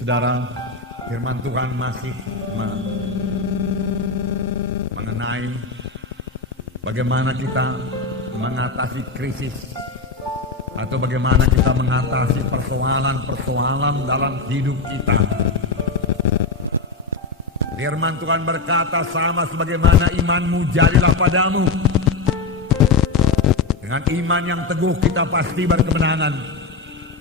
Saudara, firman Tuhan masih mengenai bagaimana kita mengatasi krisis atau bagaimana kita mengatasi persoalan-persoalan dalam hidup kita. Firman Tuhan berkata, sama sebagaimana imanmu jadilah padamu. Dengan iman yang teguh kita pasti berkemenangan.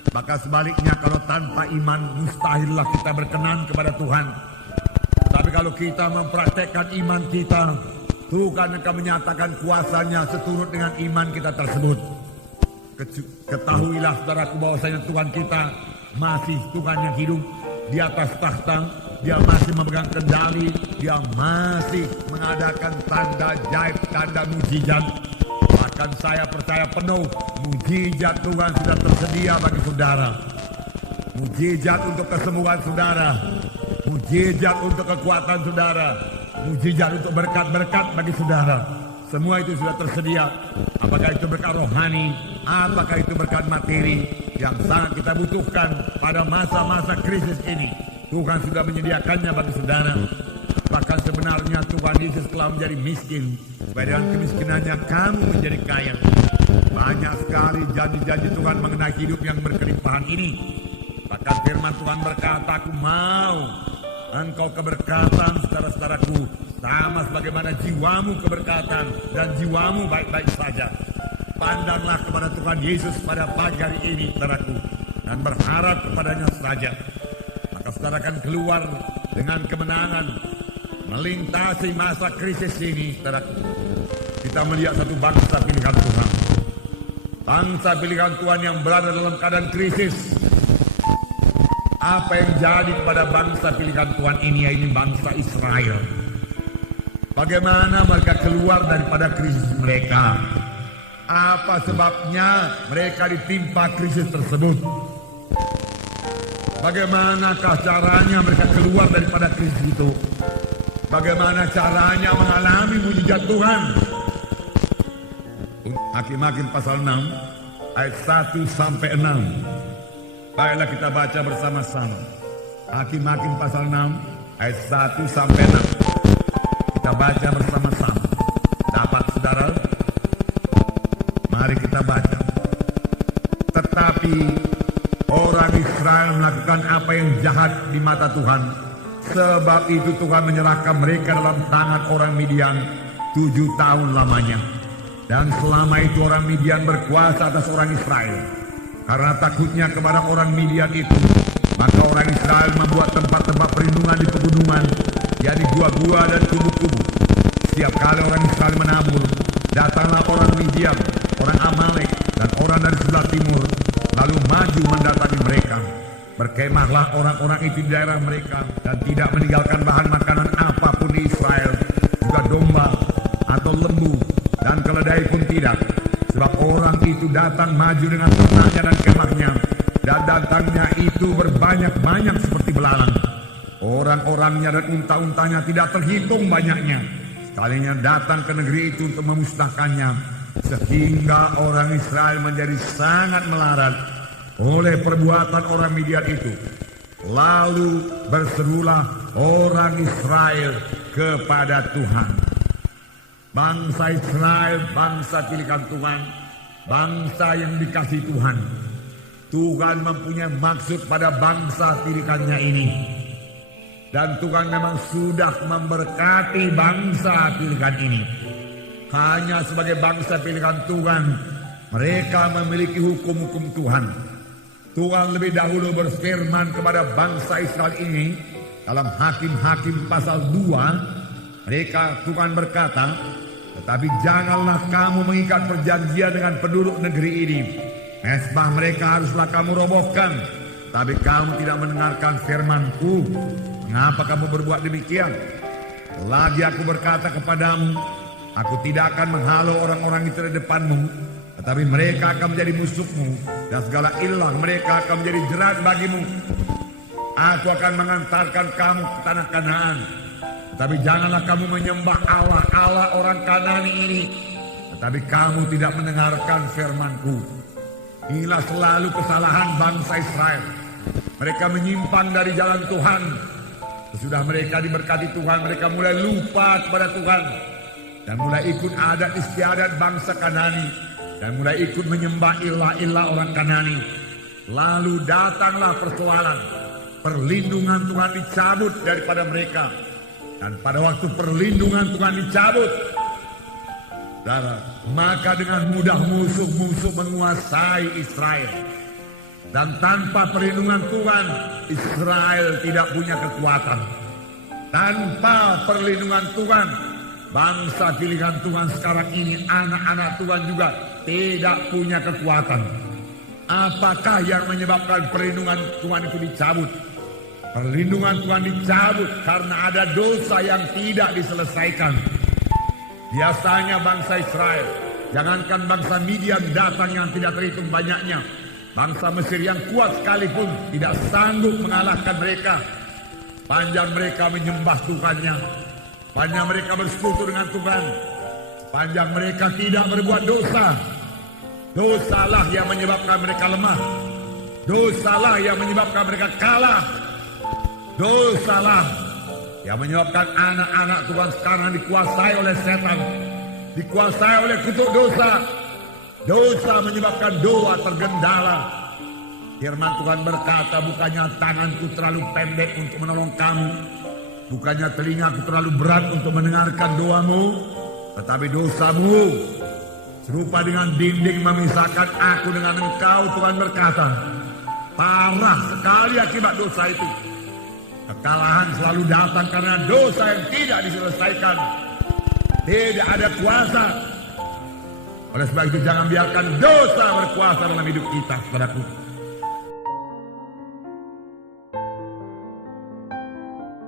Maka sebaliknya, kalau tanpa iman mustahillah kita berkenan kepada Tuhan. Tapi kalau kita mempraktekkan iman kita, Tuhan akan menyatakan kuasanya seturut dengan iman kita tersebut. Ketahuilah saudaraku bahwasanya Tuhan kita masih Tuhan yang hidup di atas tahta. Dia masih memegang kendali. Dia masih mengadakan tanda jaib, tanda mujizat. Bahkan saya percaya penuh mujizat Tuhan sudah tersedia bagi saudara. Mujizat untuk kesembuhan saudara, mujizat untuk kekuatan saudara, mujizat untuk berkat-berkat bagi saudara. Semua itu sudah tersedia. Apakah itu berkat rohani, apakah itu berkat materi yang sangat kita butuhkan pada masa-masa krisis ini. Tuhan sudah menyediakannya bagi saudara. Bahkan sebenarnya Tuhan Yesus telah menjadi miskin supaya dengan kemiskinannya kamu menjadi kaya. Banyak sekali janji-janji Tuhan mengenai hidup yang berkelimpahan ini. Bahkan firman Tuhan berkata, aku mau engkau keberkatan saudara-saudaraku, sama sebagaimana jiwamu keberkatan dan jiwamu baik-baik saja. Pandanglah kepada Tuhan Yesus pada pagi hari ini saudaraku, dan berharap kepadanya saja. Maka saudara akan keluar dengan kemenangan melintasi masa krisis ini. Saudaraku, kita melihat satu bangsa pilihan Tuhan. Bangsa pilihan Tuhan yang berada dalam keadaan krisis. Apa yang jadi kepada bangsa pilihan Tuhan ini, yaitu bangsa Israel. Bagaimana mereka keluar daripada krisis mereka? Apa sebabnya mereka ditimpa krisis tersebut? Bagaimanakah caranya mereka keluar daripada krisis itu? Bagaimana caranya mengalami mujizat Tuhan? Hakim-Hakim pasal 6 ayat 1 sampai 6. Baiklah kita baca bersama-sama. Hakim-Hakim pasal 6 ayat 1 sampai 6. Kita baca bersama-sama. Dapat saudara? Mari kita baca. Tetapi orang Israel melakukan apa yang jahat di mata Tuhan. Sebab itu Tuhan menyerahkan mereka dalam tangan orang Midian 7 tahun lamanya. Dan selama itu orang Midian berkuasa atas orang Israel. Karena takutnya kepada orang Midian itu, maka orang Israel membuat tempat-tempat perlindungan di pegunungan, yakni gua-gua dan kubu-kubu. Setiap kali orang Israel menabur, datanglah orang Midian, orang Amalek, dan orang dari sebelah timur, lalu maju mendatangi mereka. Berkemahlah orang-orang itu di daerah mereka dan tidak meninggalkan bahan makanan apapun di Israel, juga domba atau lembu dan keledai pun tidak. Sebab orang itu datang maju dengan ternaknya dan kemahnya, dan datangnya itu berbanyak-banyak seperti belalang. Orang-orangnya dan unta-untanya tidak terhitung banyaknya. Sekalinya datang ke negeri itu untuk memusnahkannya, sehingga orang Israel menjadi sangat melarat oleh perbuatan orang Midian itu. Lalu berserulah orang Israel kepada Tuhan. Bangsa Israel, bangsa pilihan Tuhan, bangsa yang dikasihi Tuhan. Tuhan mempunyai maksud pada bangsa pilihannya ini. Dan Tuhan memang sudah memberkati bangsa pilihan ini. Hanya sebagai bangsa pilihan Tuhan, mereka memiliki hukum-hukum Tuhan. Tuhan lebih dahulu berfirman kepada bangsa Israel ini dalam Hakim-Hakim pasal 2. Mereka Tuhan berkata, tetapi janganlah kamu mengikat perjanjian dengan penduduk negeri ini. Mezbah mereka haruslah kamu robohkan. Tapi kamu tidak mendengarkan firman-Ku. Mengapa kamu berbuat demikian? Lagi aku berkata kepadamu, aku tidak akan menghalau orang-orang itu di depanmu, tetapi mereka akan menjadi musuhmu, dan segala ilah mereka akan menjadi jerat bagimu. Aku akan mengantarkan kamu ke tanah Kanaan. Tapi janganlah kamu menyembah Allah orang Kanani ini. Tetapi kamu tidak mendengarkan firman-Ku. Inilah selalu kesalahan bangsa Israel. Mereka menyimpang dari jalan Tuhan. Sesudah mereka diberkati Tuhan, mereka mulai lupa kepada Tuhan. Dan mulai ikut adat istiadat bangsa Kanani. Dan mulai ikut menyembah ilah-ilah orang Kanani. Lalu datanglah persoalan. Perlindungan Tuhan dicabut daripada mereka. Dan pada waktu perlindungan Tuhan dicabut, maka dengan mudah musuh-musuh menguasai Israel. Dan tanpa perlindungan Tuhan, Israel tidak punya kekuatan. Tanpa perlindungan Tuhan, bangsa pilihan Tuhan sekarang ini, anak-anak Tuhan juga tidak punya kekuatan. Apakah yang menyebabkan perlindungan Tuhan itu dicabut? Perlindungan Tuhan dicabut karena ada dosa yang tidak diselesaikan. Biasanya bangsa Israel, jangankan bangsa Midian datang yang tidak terhitung banyaknya, bangsa Mesir yang kuat sekalipun tidak sanggup mengalahkan mereka. Panjang mereka menyembah Tuhannya, panjang mereka bersekutu dengan Tuhan, panjang mereka tidak berbuat dosa. Dosalah yang menyebabkan mereka lemah. Dosalah yang menyebabkan mereka kalah. Dosalah yang menyebabkan anak-anak Tuhan sekarang dikuasai oleh setan, dikuasai oleh kutuk dosa. Dosa menyebabkan doa tergendala. Firman Tuhan berkata, bukannya tanganku terlalu pendek untuk menolong kamu, bukannya telingaku terlalu berat untuk mendengarkan doamu, tetapi dosamu serupa dengan dinding memisahkan aku dengan engkau. Tuhan berkata, parah sekali akibat dosa itu. Kekalahan selalu datang karena dosa yang tidak diselesaikan. Tidak ada kuasa. Oleh sebab itu jangan biarkan dosa berkuasa dalam hidup kita, saudaraku.